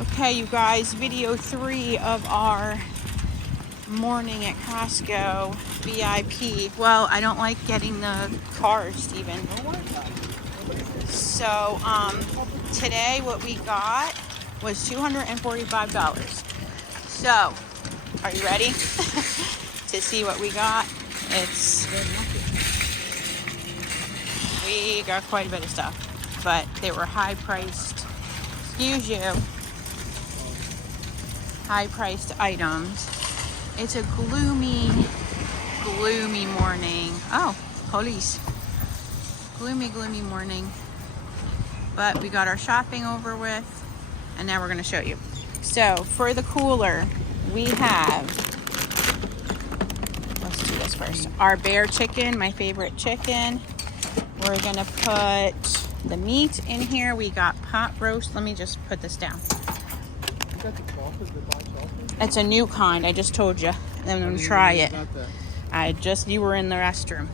Okay, you guys, video 3 of our morning at Costco VIP. Well, I don't like getting the cars, Steven. So, today what we got was $245. So, are you ready to see what we got? We got quite a bit of stuff, but they were high priced. Excuse you. High priced items. It's a gloomy morning. Oh, police. Gloomy morning. But we got our shopping over with, and now we're going to show you. So for the cooler, we have, let's do this first. Our bear chicken, my favorite chicken. We're going to put the meat in here. We got pot roast. Let me just put this down. It's a new kind. I just told you. I'm going to try it. You were in the restroom.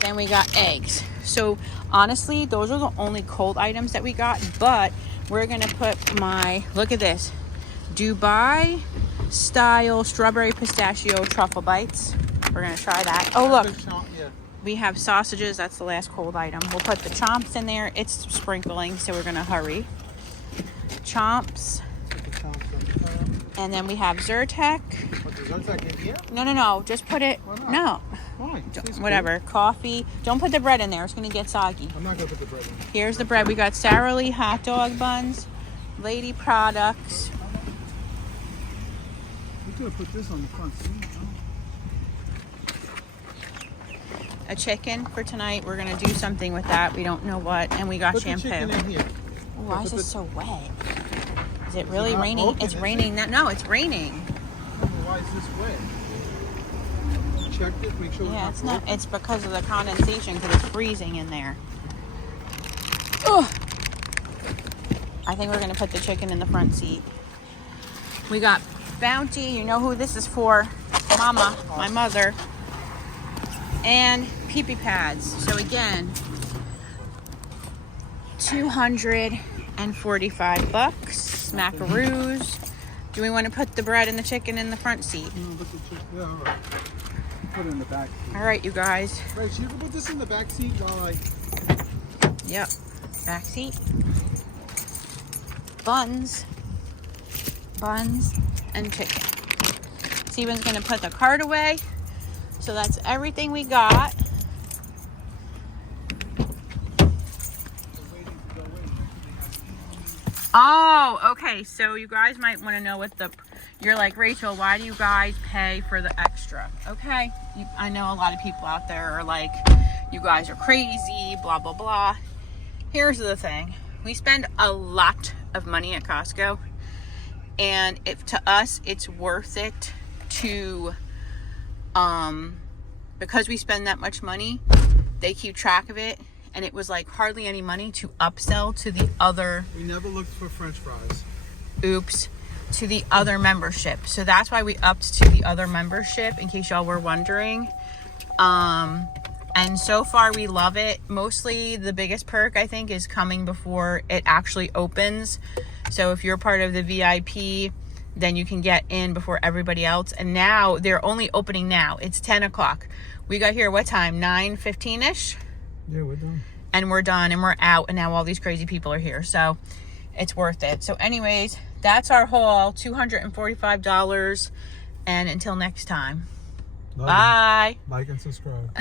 Then we got eggs. So honestly, those are the only cold items that we got, but we're going to put look at this, Dubai style strawberry pistachio truffle bites. We're going to try that. Oh, look. We have sausages. That's the last cold item. We'll put the chomps in there. It's sprinkling, so we're going to hurry. Chomps. And then we have Zyrtec. Zyrtec in here? No. Just put it. No. Why? Whatever. Cool. Coffee. Don't put the bread in there. It's going to get soggy. I'm not going to put the bread in. Here's the bread. We got Sara Lee hot dog buns. Lady products. We could have put this on the front seat. A chicken for tonight. We're going to do something with that. We don't know what. And we got put shampoo. The chicken in here. Oh, why is it so wet? Is it really raining? It's raining. No, it's raining. Why is this wet? Check it. Make sure. Yeah, it's not. It's because of the condensation. Because it's freezing in there. Oh. I think we're gonna put the chicken in the front seat. We got Bounty. You know who this is for? Mama, my mother. And pee-pee pads. So again, $245. Smackaroos. Do we want to put the bread and the chicken in the front seat? Yeah, all right. Put it in the back seat. All right, you guys. Right, so you can put this in the back seat while I... Yep. Back seat. Buns and chicken. Steven's going to put the cart away. So that's everything we got. Oh, okay. So you guys might want to know what you're like, Rachel, why do you guys pay for the extra? Okay. I know a lot of people out there are like, you guys are crazy, blah, blah, blah. Here's the thing. We spend a lot of money at Costco. And to us, it's worth it to, because we spend that much money, they keep track of it. And it was like hardly any money to upsell to the other. We never looked for French fries. Oops. To the other membership. So that's why we upped to the other membership, in case y'all were wondering. And so far we love it. Mostly the biggest perk, I think, is coming before it actually opens. So if you're part of the VIP, then you can get in before everybody else. And now they're only opening now. It's 10 o'clock. We got here, what time? 9:15-ish? Yeah, we're done. And we're done and we're out. And now all these crazy people are here. So it's worth it. So anyways, that's our haul. $245. And until next time. Love bye. You. Like and subscribe.